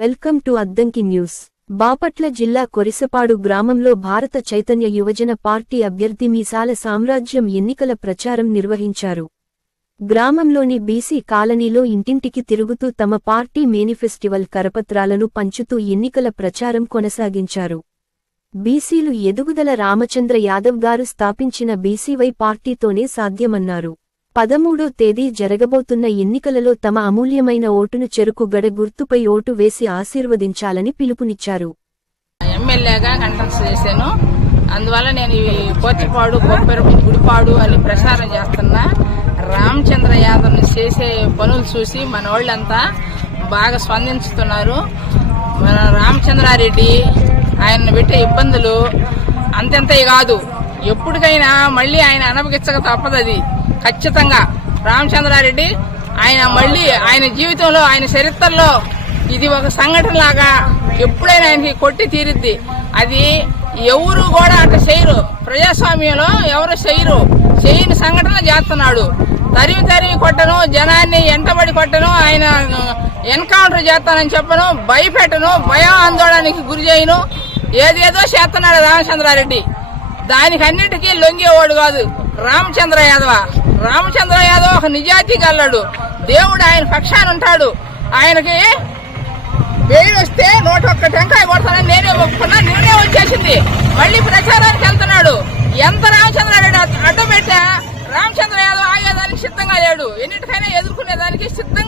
Welcome to Addanki news. Bapatla జిల్లా కొరిసపాడు గ్రామంలో భారత చైతన్య యువజన పార్టీ అభ్యర్థి మీసాల సామ్రాజ్యం ఎన్నికల ప్రచారం నిర్వహించారు. గ్రామంలోని బీసీ కాలనీలో ఇంటింటికి తిరుగుతూ తమ పార్టీ మేనిఫెస్టివల్ కరపత్రాలను పంచుతూ ఎన్నికల ప్రచారం కొనసాగించారు. బీసీలు ఎదుగుదల రామచంద్ర యాదవ్ గారు స్థాపించిన బీసీవై పార్టీతోనే సాధ్యమన్నారు. పదమూడో తేదీ జరగబోతున్న ఎన్నికలలో తమ అమూల్యమైన ఓటును చెరుకు గడ గుర్తుపై ఓటు వేసి ఆశీర్వదించాలని పిలుపునిచ్చారు. ఎమ్మెల్యేగా కంటెస్ట్ చేశాను. అందువల్ల నేను ఈ పోతిపాడు కొబ్బరి గుడిపాడు అని ప్రచారం చేస్తున్నా. రామచంద్ర యాదవ్ని చేసే పనులు చూసి మన వాళ్ళంతా బాగా స్పందించుతున్నారు. మన రామచంద్రారెడ్డి ఆయన పెట్టే ఇబ్బందులు అంతెంత కాదు. ఎప్పటికైనా మళ్ళీ ఆయన అనపగిచ్చక తప్పదు అది ఖచ్చితంగా. రామచంద్రారెడ్డి ఆయన మళ్ళీ ఆయన జీవితంలో ఆయన చరిత్రలో ఇది ఒక సంఘటన లాగా ఎప్పుడైనా ఆయనకి కొట్టి తీరుద్ది. అది ఎవరు కూడా అట్లా చేయరు. ప్రజాస్వామ్యంలో ఎవరు చేయరు. చేయని సంఘటన చేస్తున్నాడు. తరివి తరివి కొట్టను జనాన్ని ఎంటబడి కొట్టను ఆయన ఎన్కౌంటర్ చేస్తానని చెప్పను భయపెట్టను భయం ఆందోళనకి గురి చేయను. ఏదేదో చేస్తున్నాడు రామచంద్రారెడ్డి. దానికన్నిటికీ లొంగేవాడు కాదు. రామచంద్ర యాదవ. రామచంద్ర యాదవ్ ఒక నిజాతి గల్లడు దేవుడు ఆయన పక్షాన ఉంటాడు. ఆయనకి వేడి వస్తే నూట ఒక్క టెంకాయ కొడతానని నేనే ఒప్పుకున్నా నేనే వచ్చేసింది. మళ్ళీ ప్రచారానికి వెళ్తున్నాడు. ఎంత రామచంద్ర అడ్డం పెట్టా రామచంద్ర యాదవ్ ఆగేదానికి సిద్ధంగా లేడు. ఎన్నిటికైనా ఎదుర్కొనేదానికి సిద్ధంగా